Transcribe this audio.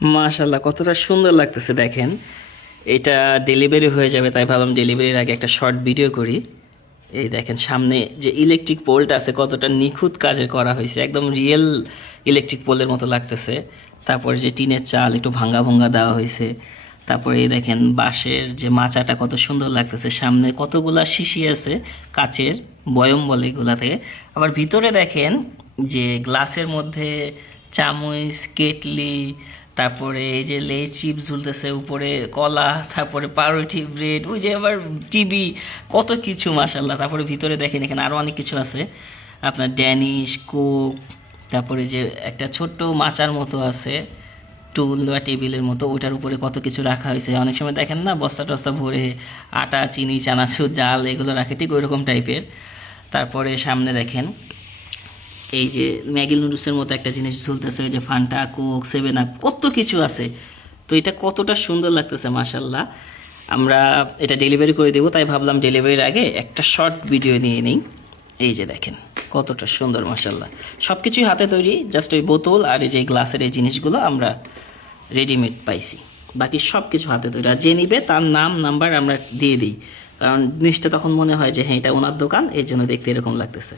মাশাল্লাহ কতটা সুন্দর লাগতেছে দেখেন। এটা ডেলিভারি হয়ে যাবে, তাই ভাবলাম ডেলিভারির আগে একটা শর্ট ভিডিও করি। এই দেখেন সামনে যে ইলেকট্রিক পোলটা আছে কতটা নিখুঁত কাজে করা হয়েছে, একদম রিয়েল ইলেকট্রিক পোলের মতো লাগতেছে। তারপরে যে টিনের চাল একটু ভাঙ্গা ভঙ্গা দেওয়া হয়েছে। তারপরে এই দেখেন বাঁশের যে মাচাটা কত সুন্দর লাগতেছে, সামনে কতগুলা শিশি আছে কাচের, বয়ম বলে এগুলাতে। আবার ভিতরে দেখেন যে গ্লাসের মধ্যে চামচ, কেটলি, তারপরে এই যে লেজ চিপস ঝুলতেছে, উপরে কলা, তারপরে পাউরুটি, ব্রেড, ওই যে আবার টিভি, কত কিছু মাশাল্লাহ। তারপরে ভিতরে দেখেন এখানে আরও অনেক কিছু আছে, আপনার ড্যানিশ, কোক, তারপরে যে একটা ছোট্ট মাচার মতো আছে, টুল বা টেবিলের মতো, ওটার উপরে কত কিছু রাখা হয়েছে। অনেক সময় দেখেন না বস্তা টস্তা ভরে আটা, চিনি, চানাচুর, জাল এগুলো রাখে, ঠিক ওই রকম টাইপের। তারপরে সামনে দেখেন এই যে ম্যাগি নুডলসের মতো একটা জিনিস ঝুলতেছে, ওই যে ফান্টা, কোক, সেভেন আপ, কত কিছু আছে। তো এটা কতটা সুন্দর লাগতেছে মাশাল্লাহ। আমরা এটা ডেলিভারি করে দেবো, তাই ভাবলাম ডেলিভারির আগে একটা শর্ট ভিডিও নিয়ে নিই। এই যে দেখেন কতটা সুন্দর মাশাল্লাহ, সব কিছুই হাতে তৈরি, জাস্ট ওই বোতল আর এই যে গ্লাসের এই জিনিসগুলো আমরা রেডিমেড পাইছি, বাকি সব কিছু হাতে তৈরি। আর যে নিবে তার নাম নাম্বার আমরা দিয়ে দিই, কারণ জিনিসটা তখন মনে হয় যে হ্যাঁ এটা ওনার দোকান, এই জন্য দেখতে এরকম লাগতেছে।